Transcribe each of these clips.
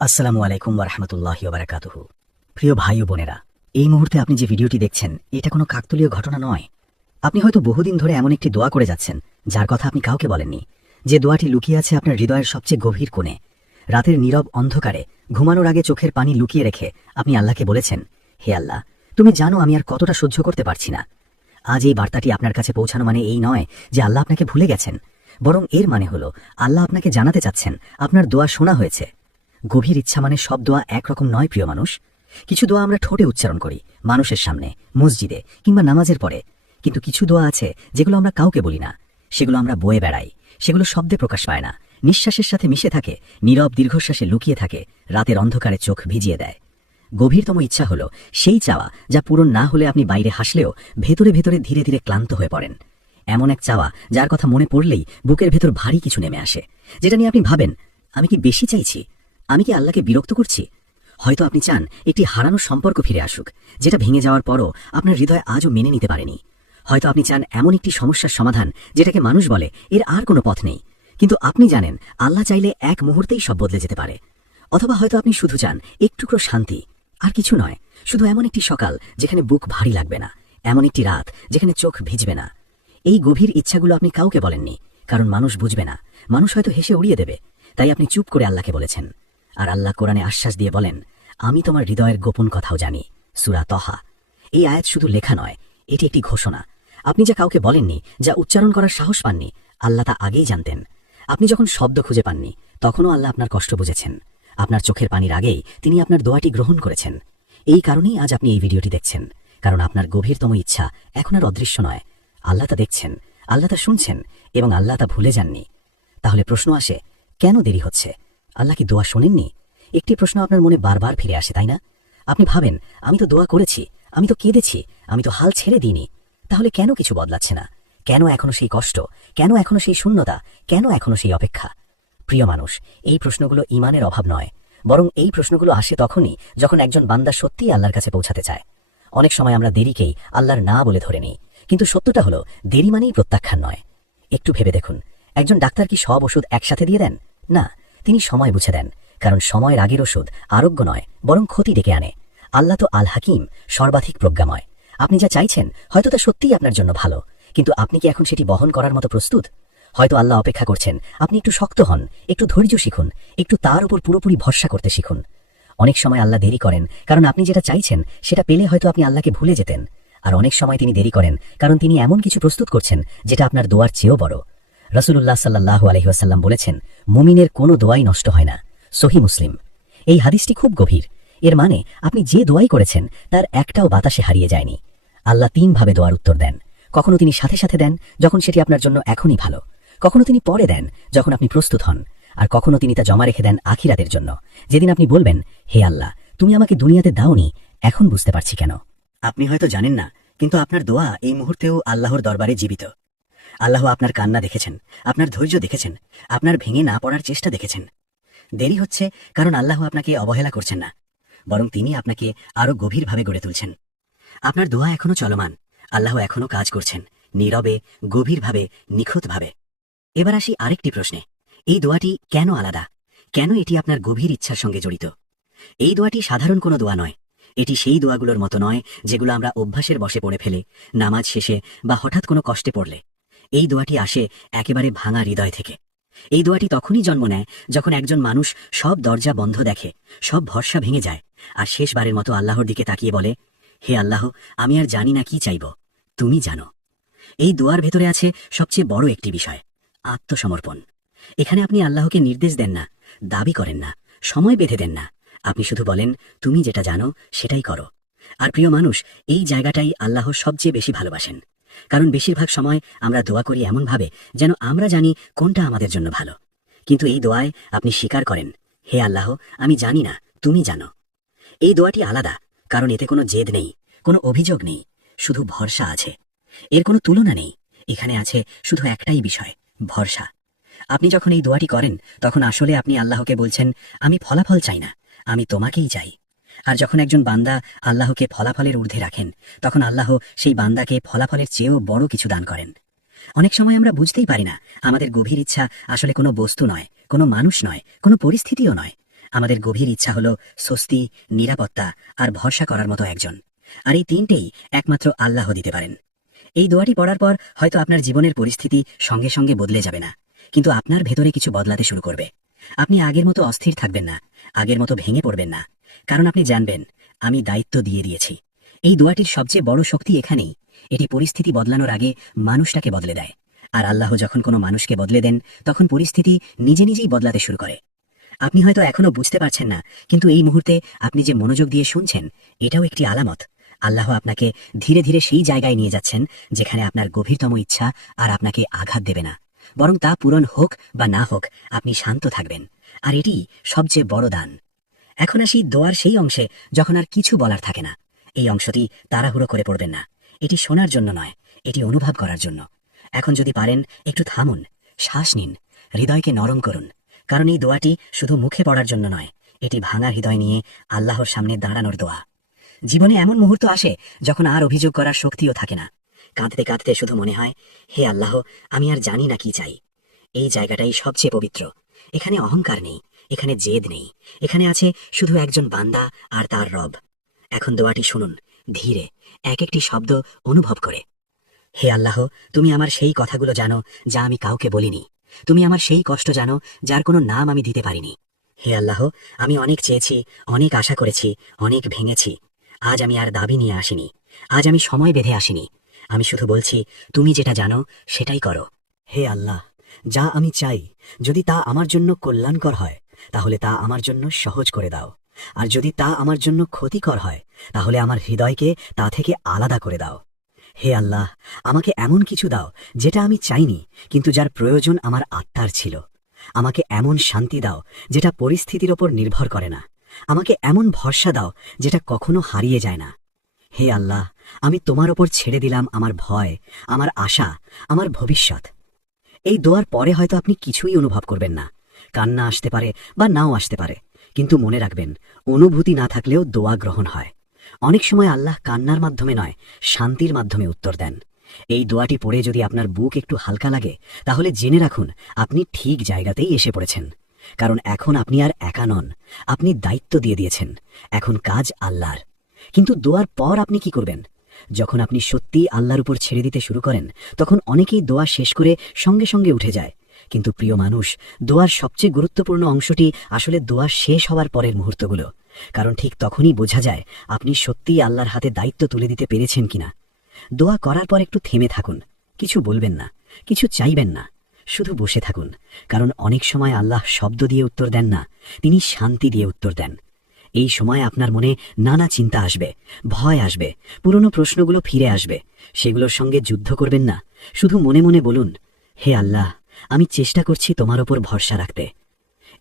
আসসালামু আলাইকুম ওয়ারহমতুল্লাহি ওয়াবারাকাতুহু। প্রিয় ভাই ও বোনেরা, এই মুহূর্তে আপনি যে ভিডিওটি দেখছেন এটা কোনো কাকতালীয় ঘটনা নয়। আপনি হয়তো বহুদিন ধরে এমন একটি দোয়া করে যাচ্ছেন যার কথা আপনি কাউকে বলেননি, যে দোয়াটি লুকিয়ে আছে আপনার হৃদয়ের সবচেয়ে গভীর কোণে। রাতের নীরব অন্ধকারে ঘুমানোর আগে চোখের পানি লুকিয়ে রেখে আপনি আল্লাহকে বলেছেন, হে আল্লাহ, তুমি জানো আমি আর কতটা সহ্য করতে পারছি না। আজ এই বার্তাটি আপনার কাছে পৌঁছানো মানে এই নয় যে আল্লাহ আপনাকে ভুলে গেছেন, বরং এর মানে হলো আল্লাহ আপনাকে জানাতে চাচ্ছেন আপনার দোয়া শোনা হয়েছে। গভীর ইচ্ছা মানে সব দোয়া একরকম নয় প্রিয় মানুষ। কিছু দোয়া আমরা ঠোঁটে উচ্চারণ করি, মানুষের সামনে, মসজিদে কিংবা নামাজের পরে। কিন্তু কিছু দোয়া আছে যেগুলো আমরা কাউকে বলি না, সেগুলো আমরা বয়ে বেড়াই, সেগুলো শব্দে প্রকাশ পায় না, নিঃশ্বাসের সাথে মিশে থাকে, নীরব দীর্ঘশ্বাসে লুকিয়ে থাকে, রাতের অন্ধকারে চোখ ভিজিয়ে দেয়। গভীরতম ইচ্ছা হলো সেই চাওয়া যা পূরণ না হলে আপনি বাইরে হাসলেও ভেতরে ভেতরে ধীরে ধীরে ক্লান্ত হয়ে পড়েন। এমন এক চাওয়া যার কথা মনে পড়লেই বুকের ভেতর ভারী কিছু নেমে আসে, যেটা নিয়ে আপনি ভাবেন, আমি কি বেশি চাইছি? আমি কি আল্লাহকে বিরক্ত করছি? হয়তো আপনি চান একটি হারানো সম্পর্ক ফিরে আসুক, যেটা ভেঙে যাওয়ার পরও আপনার হৃদয় আজও মেনে নিতে পারেনি। হয়তো আপনি চান এমন একটি সমস্যার সমাধান যেটাকে মানুষ বলে এর আর কোনো পথ নেই, কিন্তু আপনি জানেন আল্লাহ চাইলে এক মুহূর্তেই সব বদলে যেতে পারে। অথবা হয়তো আপনি শুধু চান একটুকরো শান্তি, আর কিছু নয়, শুধু এমন একটি সকাল যেখানে বুক ভারী লাগবে না, এমন একটি রাত যেখানে চোখ ভিজবে না। এই গভীর ইচ্ছাগুলো আপনি কাউকে বলেননি, কারণ মানুষ বুঝবে না, মানুষ হয়তো হেসে উড়িয়ে দেবে। তাই আপনি চুপ করে আল্লাহকে বলেছেন। আর আল্লাহ কোরআনে আশ্বাস দিয়ে বলেন, আমি তোমার হৃদয়ের গোপন কথাও জানি। সূরা তহা। এই আয়াত শুধু লেখা নয়, এটি একটি ঘোষণা। আপনি যা কাউকে বলেননি, যা উচ্চারণ করার সাহস পাননি, আল্লাহ তা আগেই জানতেন। আপনি যখন শব্দ খুঁজে পাননি, তখনও আল্লাহ আপনার কষ্ট বুঝেছেন। আপনার চোখের পানির আগেই তিনি আপনার দোয়াটি গ্রহণ করেছেন। এই কারণেই আজ আপনি এই ভিডিওটি দেখছেন, কারণ আপনার গভীরতম ইচ্ছা এখন আর অদৃশ্য নয়। আল্লাহ তা দেখছেন, আল্লাহ তা শুনছেন, এবং আল্লাহ তা ভুলে যাননি। তাহলে প্রশ্ন আসে, কেন দেরি হচ্ছে? আল্লাহ কি দোয়া শোনেননি? একটি প্রশ্ন আপনার মনে বারবার ফিরে আসে, তাই না? আপনি ভাবেন, আমি তো দোয়া করেছি, আমি তো কেঁদেছি, আমি তো হাল ছেড়ে দিইনি, তাহলে কেন কিছু বদলাচ্ছে না? কেন এখনো সেই কষ্ট? কেন এখনো সেই শূন্যতা? কেন এখনো সেই অপেক্ষা? প্রিয় মানুষ, এই প্রশ্নগুলো ঈমানের অভাব নয়, বরং এই প্রশ্নগুলো আসে তখনই যখন একজন বান্দা সত্যিই আল্লাহর কাছে পৌঁছাতে চায়। অনেক সময় আমরা দেরিকেই আল্লাহর না বলে ধরে নিই, কিন্তু সত্যটা হলো দেরি মানেই প্রত্যাখ্যান নয়। একটু ভেবে দেখুন, একজন ডাক্তার কি সব ওষুধ একসাথে দিয়ে দেন? না, তিনি সময় বুঝে দেন, কারণ সময়ের আগের ওষুধ আরোগ্য নয়, বরং ক্ষতি ডেকে আনে। আল্লাহ তো আল হাকিম, সর্বাধিক প্রজ্ঞাময়। আপনি যা চাইছেন হয়তো তা সত্যিই আপনার জন্য ভালো, কিন্তু আপনি কি এখন সেটি বহন করার মতো প্রস্তুত? হয়তো আল্লাহ অপেক্ষা করছেন আপনি একটু শক্ত হন, একটু ধৈর্য শিখুন, একটু তার উপর পুরোপুরি ভরসা করতে শিখুন। অনেক সময় আল্লাহ দেরি করেন কারণ আপনি যেটা চাইছেন সেটা পেলে হয়তো আপনি আল্লাহকে ভুলে যেতেন। আর অনেক সময় তিনি দেরি করেন কারণ তিনি এমন কিছু প্রস্তুত করছেন যেটা আপনার দোয়ার চেয়েও বড়। রাসূলুল্লাহ সাল্লাল্লাহু আলাইহি ওয়াসাল্লাম বলেছেন, মুমিনের কোনো দোয়াই নষ্ট হয় না। সহিহ মুসলিম। এই হাদিসটি খুব গভীর। এর মানে আপনি যে দোয়াই করেছেন তার একটাও বাতাসে হারিয়ে যায়নি। আল্লাহ তিনভাবে দোয়ার উত্তর দেন। কখনো তিনি সাথে সাথে দেন, যখন সেটি আপনার জন্য এখনই ভালো। কখনো তিনি পরে দেন, যখন আপনি প্রস্তুত হন। আর কখনো তিনি তা জমা রেখে দেন আখিরাতের জন্য, যেদিন আপনি বলবেন, হে আল্লাহ, তুমি আমাকে দুনিয়াতে দাওনি, এখন বুঝতে পারছি কেন। আপনি হয়তো জানেন না, কিন্তু আপনার দোয়া এই মুহূর্তেও আল্লাহর দরবারে জীবিত। আল্লাহ আপনার কান্না দেখেছেন, আপনার ধৈর্য দেখেছেন, আপনার ভেঙে না পড়ার চেষ্টা দেখেছেন। দেরি হচ্ছে কারণ আল্লাহ আপনাকে অবহেলা করছেন না, বরং তিনি আপনাকে আরো গভীরভাবে গড়ে তুলছেন। আপনার দোয়া এখনো চলমান, আল্লাহ এখনো কাজ করছেন, নীরবে, গভীরভাবে, নিখুঁতভাবে। এবার আসি আরেকটি প্রশ্নে, এই দোয়াটি কেন আলাদা? কেন এটি আপনার গভীর ইচ্ছার সঙ্গে জড়িত? এই দোয়াটি সাধারণ কোনো দোয়া নয়। এটি সেই দোয়াগুলোর মতো নয় যেগুলো আমরা অভ্যাসের বশে পড়ে ফেলে, নামাজ শেষে বা হঠাৎ কোনো কষ্টে পড়লে। এই দোয়াটি আসে একেবারে ভাঙা হৃদয় থেকে। এই দোয়াটি তখনই জন্ম নেয় যখন একজন মানুষ সব দরজা বন্ধ দেখে, সব ভরসা ভেঙে যায়, আর শেষবারের মতো আল্লাহর দিকে তাকিয়ে বলে, হে আল্লাহ, আমি আর জানি না কি চাইব, তুমি জানো। এই দোয়ার ভেতরে আছে সবচেয়ে বড় একটি বিষয়, আত্মসমর্পণ। এখানে আপনি আল্লাহকে নির্দেশ দেন না, দাবি করেন না, সময় বেঁধে দেন না। আপনি শুধু বলেন, তুমি যেটা জানো সেটাই করো। আর প্রিয় মানুষ, এই জায়গাটাই আল্লাহ সবচেয়ে বেশি ভালোবাসেন, কারণ বেশিরভাগ সময় আমরা দোয়া করি এমনভাবে যেন আমরা জানি কোনটা আমাদের জন্য ভালো। কিন্তু এই দোয়ায় আপনি স্বীকার করেন, হে আল্লাহ, আমি জানি না, তুমি জানো। এই দোয়াটি আলাদা, কারণ এতে কোনো জেদ নেই, কোনো অভিযোগ নেই, শুধু ভরসা আছে। এর কোনো তুলনা নেই। এখানে আছে শুধু একটাই বিষয়, ভরসা। আপনি যখন এই দোয়াটি করেন তখন আসলে আপনি আল্লাহকে বলছেন, আমি ফলাফল চাই না, আমি তোমাকেই চাই। আর যখন একজন বান্দা আল্লাহকে ফলাফলের ঊর্ধ্বে রাখেন, তখন আল্লাহ সেই বান্দাকে ফলাফলের চেয়েও বড় কিছু দান করেন। অনেক সময় আমরা বুঝতেই পারি না আমাদের গভীর ইচ্ছা আসলে কোনো বস্তু নয়, কোনো মানুষ নয়, কোনো পরিস্থিতিও নয়। আমাদের গভীর ইচ্ছা হলো স্বস্তি, নিরাপত্তা আর ভরসা করার মতো একজন। আর এই তিনটেই একমাত্র আল্লাহ দিতে পারেন। এই দোয়াটি পড়ার পর হয়তো আপনার জীবনের পরিস্থিতি সঙ্গে সঙ্গে বদলে যাবে না, কিন্তু আপনার ভেতরে কিছু বদলাতে শুরু করবে। আপনি আগের মতো অস্থির থাকবেন না, আগের মতো ভেঙে পড়বেন না, কারণ আপনি জানবেন আমি দায়িত্ব দিয়ে দিয়েছি। এই দোয়াটির সবচেয়ে বড় শক্তি এখানেই, এটি পরিস্থিতি বদলানোর আগে মানুষটাকে বদলে দেয়। আর আল্লাহ যখন কোনো মানুষকে বদলে দেন, তখন পরিস্থিতি নিজে নিজেই বদলাতে শুরু করে। আপনি হয়তো এখনো বুঝতে পারছেন না, কিন্তু এই মুহূর্তে আপনি যে মনোযোগ দিয়ে শুনছেন, এটাও একটি আলামত। আল্লাহ আপনাকে ধীরে ধীরে সেই জায়গায় নিয়ে যাচ্ছেন যেখানে আপনার গভীরতম ইচ্ছা আর আপনাকে আঘাত দেবে না, বরং তা পূরণ হোক বা না হোক আপনি শান্ত থাকবেন। আর এটি সবচেয়ে বড় দান। এখন আসি দোয়ার সেই অংশে যখন আর কিছু বলার থাকে না। এই অংশটি তাড়াহুড়ো করে পড়বেন না, এটি শোনার জন্য নয়, এটি অনুভব করার জন্য। এখন যদি পারেন একটু থামুন, শ্বাস নিন, হৃদয়কে নরম করুন, কারণ এই দোয়াটি শুধু মুখে পড়ার জন্য নয়, এটি ভাঙা হৃদয় নিয়ে আল্লাহর সামনে দাঁড়ানোর দোয়া। জীবনে এমন মুহূর্ত আসে যখন আর অভিযোগ করার শক্তিও থাকে না। কাঁদতে কাঁদতে শুধু মনে হয়, হে আল্লাহ, আমি আর জানি না কি চাই। এই জায়গাটাই সবচেয়ে পবিত্র। এখানে অহংকার নেই, এখানে জেদ নেই, এখানে আছে শুধু একজন বান্দা আর তার রব। এখন দোয়াটি শুনুন, ধীরে, এক একটি শব্দ অনুভব করে। হে আল্লাহ, তুমি আমার সেই কথাগুলো জানো যা আমি কাউকে বলিনি। তুমি আমার সেই কষ্ট জানো যার কোনো নাম আমি দিতে পারিনি। হে আল্লাহ, আমি অনেক চেয়েছি, অনেক আশা করেছি, অনেক ভেঙেছি। আজ আমি আর দাবি নিয়ে আসিনি, আজ আমি সময় বেঁধে আসিনি। আমি শুধু বলছি, তুমি যেটা জানো সেটাই করো। হে আল্লাহ, যা আমি চাই, যদি তা আমার জন্য কল্যাণকর হয়, তাহলে তা আমার জন্য সহজ করে দাও। আর যদি তা আমার জন্য ক্ষতিকর হয়, তাহলে আমার হৃদয়কে তা থেকে আলাদা করে দাও। হে আল্লাহ, আমাকে এমন কিছু দাও যেটা আমি চাইনি, কিন্তু যার প্রয়োজন আমার আত্মার ছিল। আমাকে এমন শান্তি দাও যেটা পরিস্থিতির ওপর নির্ভর করে না। আমাকে এমন ভরসা দাও যেটা কখনো হারিয়ে যায় না। হে আল্লাহ, আমি তোমার ওপর ছেড়ে দিলাম আমার ভয়, আমার আশা, আমার ভবিষ্যৎ। এই দোয়ার পরে হয়তো আপনি কিছুই অনুভব করবেন না, কান্না আসতে পারে বা নাও আসতে পারে, কিন্তু মনে রাখবেন, অনুভূতি না থাকলেও দোয়া গ্রহণ হয়। অনেক সময় আল্লাহ কান্নার মাধ্যমে নয়, শান্তির মাধ্যমে উত্তর দেন। এই দোয়াটি পড়ে যদি আপনার বুক একটু হালকা লাগে, তাহলে জেনে রাখুন আপনি ঠিক জায়গাতেই এসে পড়েছেন। কারণ এখন আপনি আর একা নন, আপনি দায়িত্ব দিয়ে দিয়েছেন। এখন কাজ আল্লাহর। কিন্তু দোয়ার পর আপনি কি করবেন? যখন আপনি সত্যিই আল্লাহর উপর ছেড়ে দিতে শুরু করেন, তখন অনেকেই দোয়া শেষ করে সঙ্গে সঙ্গে উঠে যায়। কিন্তু প্রিয় মানুষ, দোয়ার সবচেয়ে গুরুত্বপূর্ণ অংশটি আসলে দোয়া শেষ হওয়ার পরের মুহূর্তগুলো। কারণ ঠিক তখনই বোঝা যায় আপনি সত্যিই আল্লাহর হাতে দায়িত্ব তুলে দিতে পেরেছেন কিনা। দোয়া করার পর একটু থেমে থাকুন, কিছু বলবেন না, কিছু চাইবেন না, শুধু বসে থাকুন। কারণ অনেক সময় আল্লাহ শব্দ দিয়ে উত্তর দেন না, তিনি শান্তি দিয়ে উত্তর দেন। এই সময় আপনার মনে নানা চিন্তা আসবে, ভয় আসবে, পুরনো প্রশ্নগুলো ফিরে আসবে। সেগুলোর সঙ্গে যুদ্ধ করবেন না, শুধু মনে মনে বলুন, হে আল্লাহ, আমি চেষ্টা করছি তোমার ওপর ভরসা রাখতে।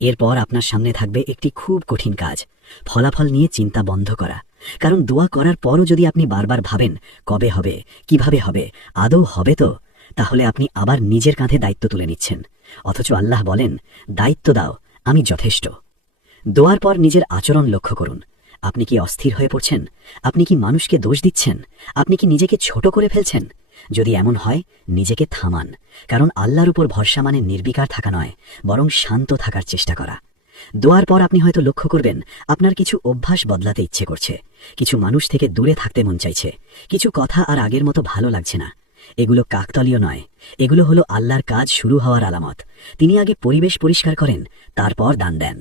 এরপর আপনার সামনে থাকবে একটি খুব কঠিন কাজ, ফলাফল নিয়ে চিন্তা বন্ধ করা। কারণ দোয়া করার পরও যদি আপনি বারবার ভাবেন কবে হবে, কিভাবে হবে, আদৌ হবে তো, তাহলে আপনি আবার নিজের কাঁধে দায়িত্ব তুলে নিচ্ছেন। অথচ আল্লাহ বলেন, দায়িত্ব দাও, আমি যথেষ্ট। দোয়ার পর নিজের আচরণ লক্ষ্য করুন। আপনি কি অস্থির হয়ে পড়ছেন? আপনি কি মানুষকে দোষ দিচ্ছেন? আপনি কি নিজেকে ছোট করে ফেলছেন? যদি এমন হয়, নিজেকে থামান। কারণ আল্লাহর উপর ভরসা মানে নির্বিকার থাকা নয়, বরং শান্ত থাকার চেষ্টা করা। দোয়ার পর আপনি হয়তো লক্ষ্য করবেন আপনার কিছু অভ্যাস বদলাতে ইচ্ছে করছে, কিছু মানুষ থেকে দূরে থাকতে মন চাইছে, কিছু কথা আর আগের মতো ভালো লাগছে না। এগুলো কাকতালীয় নয়, এগুলো হলো আল্লাহর কাজ শুরু হওয়ার আলামত। তিনি আগে পরিবেশ পরিষ্কার করেন, তারপর দান দেন।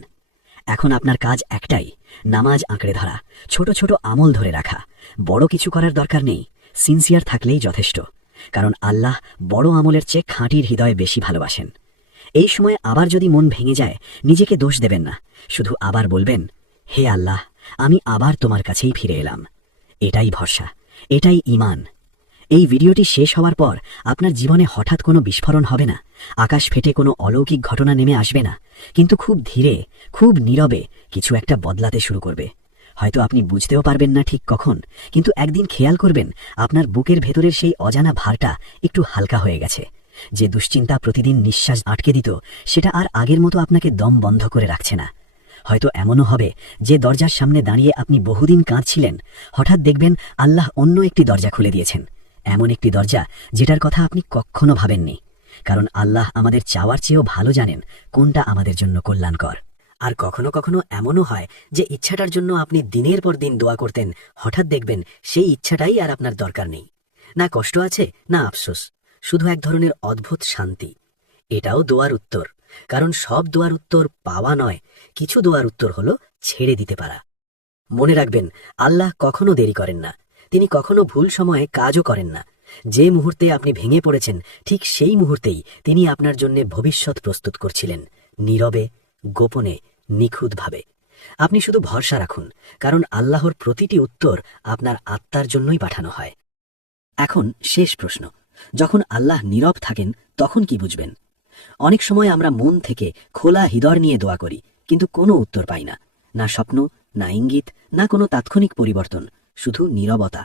এখন আপনার কাজ একটাই, নামাজ আঁকড়ে ধরা, ছোট ছোট আমল ধরে রাখা। বড় কিছু করার দরকার নেই, সিনসিয়ার থাকলেই যথেষ্ট। কারণ আল্লাহ বড় আমলের চেয়ে খাঁটির হৃদয় বেশি ভালোবাসেন। এই সময় আবার যদি মন ভেঙে যায়, নিজেকে দোষ দেবেন না, শুধু আবার বলবেন, হে আল্লাহ, আমি আবার তোমার কাছেই ফিরে এলাম। এটাই ভরসা, এটাই ঈমান। এই ভিডিওটি শেষ হওয়ার পর আপনার জীবনে হঠাৎ কোনো বিস্ফোরণ হবে না, আকাশ ফেটে কোনো অলৌকিক ঘটনা নেমে আসবে না, কিন্তু খুব ধীরে, খুব নীরবে কিছু একটা বদলাতে শুরু করবে। হয়তো আপনি বুঝতেও পারবেন না ঠিক কখন, কিন্তু একদিন খেয়াল করবেন আপনার বুকের ভেতরের সেই অজানা ভারটা একটু হালকা হয়ে গেছে। যে দুশ্চিন্তা প্রতিদিন নিঃশ্বাস আটকে দিত, সেটা আর আগের মতো আপনাকে দম বন্ধ করে রাখছে না। হয়তো এমনও হবে, যে দরজার সামনে দাঁড়িয়ে আপনি বহুদিন কাঁদছিলেন, হঠাৎ দেখবেন আল্লাহ অন্য একটি দরজা খুলে দিয়েছেন। এমন একটি দরজা যেটার কথা আপনি কখনো ভাবেননি। কারণ আল্লাহ আমাদের চাওয়ার চেয়েও ভালো জানেন কোনটা আমাদের জন্য কল্যাণকর। আর কখনো কখনো এমনও হয় যে ইচ্ছাটার জন্য আপনি দিনের পর দিন দোয়া করতেন, হঠাৎ দেখবেন সেই ইচ্ছাটাই আর আপনার দরকার নেই। না কষ্ট আছে, না আফসোস, শুধু এক ধরনের অদ্ভুত শান্তি। এটাও দোয়ার উত্তর, কারণ সব দোয়ার উত্তর পাওয়া নয়, কিছু দোয়ার উত্তর হলো ছেড়ে দিতে পারা। মনে রাখবেন, আল্লাহ কখনো দেরি করেন না, তিনি কখনো ভুল সময়ে কাজও করেন না। যে মুহূর্তে আপনি ভেঙে পড়েছেন, ঠিক সেই মুহূর্তেই তিনি আপনার জন্য ভবিষ্যৎ প্রস্তুত করছিলেন, নীরবে, গোপনে, নিখুঁতভাবে। আপনি শুধু ভরসা রাখুন, কারণ আল্লাহর প্রতিটি উত্তর আপনার আত্মার জন্যই পাঠানো হয়। এখন শেষ প্রশ্ন, যখন আল্লাহ নীরব থাকেন তখন কি বুঝবেন? অনেক সময় আমরা মন থেকে খোলা হৃদয় নিয়ে দোয়া করি, কিন্তু কোনো উত্তর পাই না, না স্বপ্ন, না ইঙ্গিত, না কোনো তাৎক্ষণিক পরিবর্তন, শুধু নীরবতা।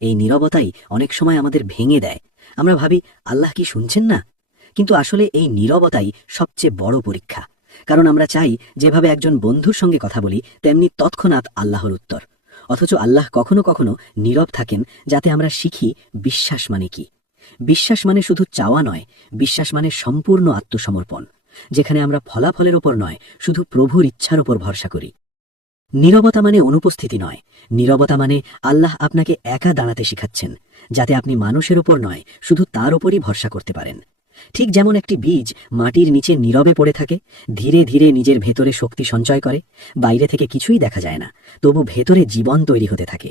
এই নীরবতাই অনেক সময় আমাদের ভেঙে দেয়। আমরা ভাবি আল্লাহ কি শুনছেন না, কিন্তু আসলে এই নীরবতাই সবচেয়ে বড় পরীক্ষা। কারণ আমরা চাই যেভাবে একজন বন্ধুর সঙ্গে কথা বলি, তেমনি তৎক্ষণাৎ আল্লাহর উত্তর। অথচ আল্লাহ কখনো কখনো নীরব থাকেন, যাতে আমরা শিখি বিশ্বাস মানে কি। বিশ্বাস মানে শুধু চাওয়া নয়, বিশ্বাস মানে সম্পূর্ণ আত্মসমর্পণ, যেখানে আমরা ফলাফলের ওপর নয়, শুধু প্রভুর ইচ্ছার ওপর ভরসা করি। নীরবতা মানে অনুপস্থিতি নয়, নীরবতা মানে আল্লাহ আপনাকে একা দাঁড়াতে শিখাচ্ছেন, যাতে আপনি মানুষের ওপর নয়, শুধু তার ওপরই ভরসা করতে পারেন। ঠিক যেমন একটি বীজ মাটির নিচে নীরবে পড়ে থাকে, ধীরে ধীরে নিজের ভেতরে শক্তি সঞ্চয় করে। বাইরে থেকে কিছুই দেখা যায় না, তবু ভেতরে জীবন তৈরি হতে থাকে।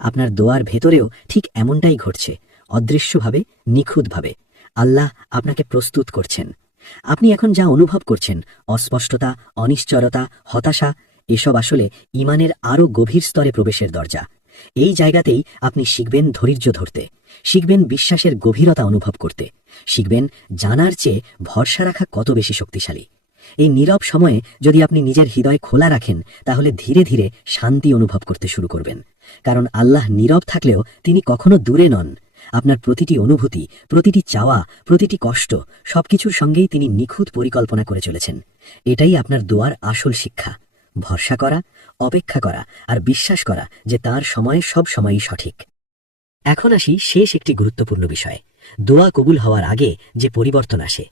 আপনার দোয়ার ভেতরেও ঠিক এমনটাই ঘটছে, অদৃশ্যভাবে, নিখুঁতভাবে। আল্লাহ আপনাকে প্রস্তুত করছেন। আপনি এখন যা অনুভব করছেন, অস্পষ্টতা, অনিশ্চয়তা, হতাশা, এসব আসলে ঈমানের আরও গভীর স্তরে প্রবেশের দরজা। এই জায়গাতেই আপনি শিখবেন ধৈর্য ধরতে, শিখবেন বিশ্বাসের গভীরতা অনুভব করতে, শিখবেন জানার চেয়ে ভরসা রাখা কত বেশি শক্তিশালী। এই নীরব সময়ে যদি আপনি নিজের হৃদয় খোলা রাখেন, তাহলে ধীরে ধীরে শান্তি অনুভব করতে শুরু করবেন। কারণ আল্লাহ নীরব থাকলেও তিনি কখনো দূরে নন। আপনার প্রতিটি অনুভূতি, প্রতিটি চাওয়া, প্রতিটি কষ্ট, সবকিছুর সঙ্গেই তিনি নিখুঁত পরিকল্পনা করে চলেছেন। এটাই আপনার দোয়ার আসল শিক্ষা, ভরসা করা, অপেক্ষা করা, আর বিশ্বাস করা যে তার সময় সব সময়ই সঠিক। এখন আসি শেষ একটি গুরুত্বপূর্ণ বিষয়, দোয়া কবুল হওয়ার আগে যে পরিবর্তন আসে।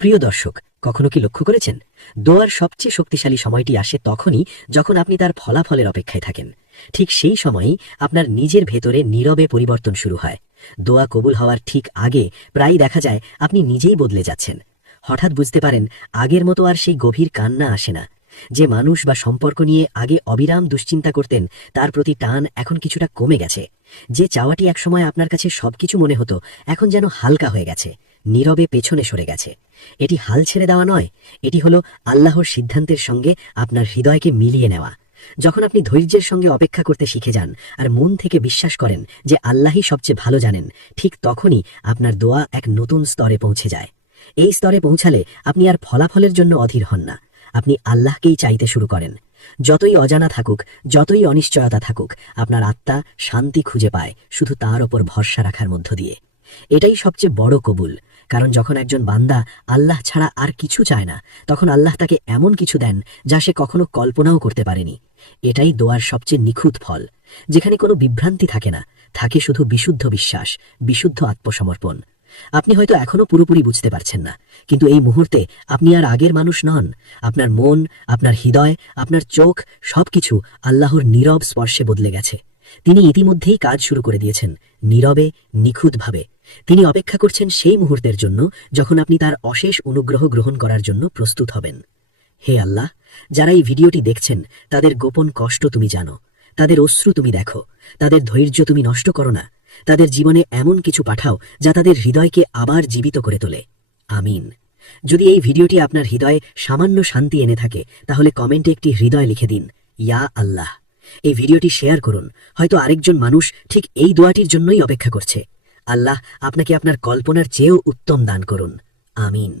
প্রিয় দর্শক, কখনো কি লক্ষ্য করেছেন, দোয়ার সবচেয়ে শক্তিশালী সময়টি আসে তখনই যখন আপনি তার ফলাফলের অপেক্ষায় থাকেন। ঠিক সেই সময়েই আপনার নিজের ভেতরে নীরবে পরিবর্তন শুরু হয়। দোয়া কবুল হওয়ার ঠিক আগে প্রায়ই দেখা যায় আপনি নিজেই বদলে যাচ্ছেন। হঠাৎ বুঝতে পারেন আগের মতো আর সেই গভীর কান্না আসে না। যে মানুষ বা সম্পর্ক নিয়ে আগে অবিরাম দুশ্চিন্তা করতেন, তার প্রতি টান এখন কিছুটা কমে গেছে। যে চাওয়াটি একসময় আপনার কাছে সবকিছু মনে হতো, এখন যেন হালকা হয়ে গেছে, নীরবে পেছনে সরে গেছে। এটি হাল ছেড়ে দেওয়া নয়, এটি হলো আল্লাহর সিদ্ধান্তের সঙ্গে আপনার হৃদয়কে মিলিয়ে নেওয়া। যখন আপনি ধৈর্যের সঙ্গে অপেক্ষা করতে শিখে যান আর মন থেকে বিশ্বাস করেন যে আল্লাহই সবচেয়ে ভালো জানেন, ঠিক তখনই আপনার দোয়া এক নতুন স্তরে পৌঁছে যায়। এই স্তরে পৌঁছালে আপনি আর ফলাফলের জন্য অধীর হন না, আপনি আল্লাহকেই চাইতে শুরু করেন। যতই অজানা থাকুক, যতই অনিশ্চয়তা থাকুক, আপনার আত্মা শান্তি খুঁজে পায় শুধু তার ওপর ভরসা রাখার মধ্য দিয়ে। এটাই সবচেয়ে বড় কবুল, কারণ যখন একজন বান্দা আল্লাহ ছাড়া আর কিছু চায় না, তখন আল্লাহ তাকে এমন কিছু দেন যা সে কখনো কল্পনাও করতে পারেনি। এটাই দোয়ার সবচেয়ে নিখুঁত ফল, যেখানে কোনো বিভ্রান্তি থাকে না, থাকে শুধু বিশুদ্ধ বিশ্বাস, বিশুদ্ধ আত্মসমর্পণ। আপনি হয়তো এখনো পুরোপুরি বুঝতে পারছেন না, কিন্তু এই মুহূর্তে আপনি আর আগের মানুষ নন। আপনার মন, আপনার হৃদয়, আপনার চোখ, সবকিছু আল্লাহর নীরব স্পর্শে বদলে গেছে। তিনি ইতিমধ্যেই কাজ শুরু করে দিয়েছেন, নীরবে, নিখুঁতভাবে। তিনি অপেক্ষা করছেন সেই মুহূর্তের জন্য যখন আপনি তার অশেষ অনুগ্রহ গ্রহণ করার জন্য প্রস্তুত হবেন। হে আল্লাহ, যারা এই ভিডিওটি দেখছেন, তাদের গোপন কষ্ট তুমি জানো, তাদের অশ্রু তুমি দেখো, তাদের ধৈর্য তুমি নষ্ট করো না। তাদের জীবনে এমন কিছু পাঠাও যা তাদের হৃদয়কে আবার জীবিত করে তোলে। আমিন। যদি এই ভিডিওটি আপনার হৃদয়ে সামান্য শান্তি এনে থাকে, তাহলে কমেন্টে একটি হৃদয় লিখে দিন, ইয়া আল্লাহ। এই ভিডিওটি শেয়ার করুন, হয়তো আরেকজন মানুষ ঠিক এই দোয়াটির জন্যই অপেক্ষা করছে। আল্লাহ আপনাকে আপনার কল্পনার চেয়েও উত্তম দান করুন। আমিন।